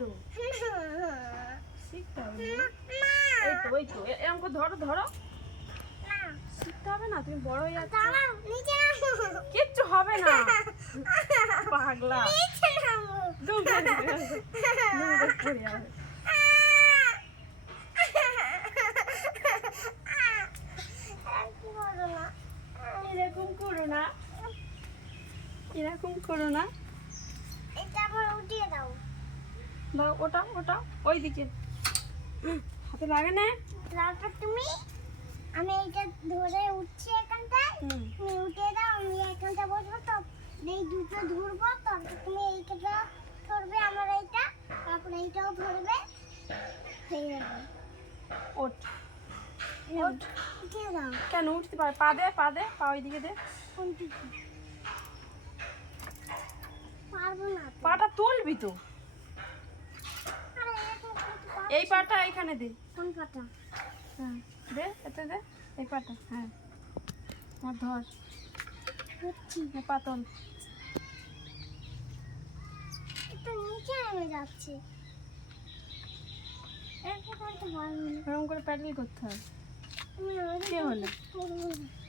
তো? শিখতে হবে এরকম করে ধরো ধরো। শিখতে হবে না, তুমি কিচ্ছু হবে না। এরকম করো না। এরকম করো না। দাও ওটা ওটা ওই দিকে হাতে লাগে না? তারপর তুমি আমি এইটা ধরে উঠছি এখানটায় তুমি উঠে দাও আমি এখানটা বসবো তো এই দুটো ধরবো তারপর তুমি এইটা ধরবে আমার এইটা তারপর এইটাও ধরবে হয়ে যাবে। ওঠ। ওঠ। উঠে দাও। কেন উঠতে পারে? পা দে পা দে পা ওই দিকে দে পারব না পাটা তুলবি তো আরে এরকম করতে পারব এই পাটা এখানে দে। কোন পাটা? হ্যাঁ দে এতে দে এই পাটা হ্যাঁ। আর ধর। পাতল। নিচে নেমে যাচ্ছে। এরকম করে প্যাডেল করতে হয় কি হলো?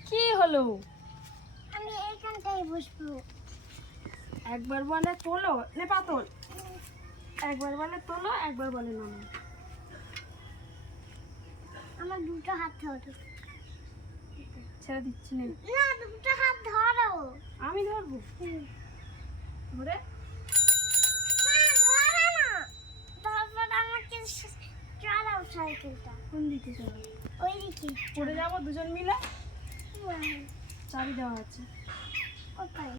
কি হলো? আমি এইখানটায় বসবো। একবার বলে তোলো নে পাতল। একবার বলে তোলো একবার বলে নামো আমার দুটো হাত ধরো। ছেড়ে দিচ্ছি নে। না দুটো হাত ধরো। আমি ধরবো? ধরে? সাইকেলটা। কোন দিকে চলো? ওই দিকে পড়ে যাব দুজন মিলে? চাবি দেওয়া আছে। কোথায়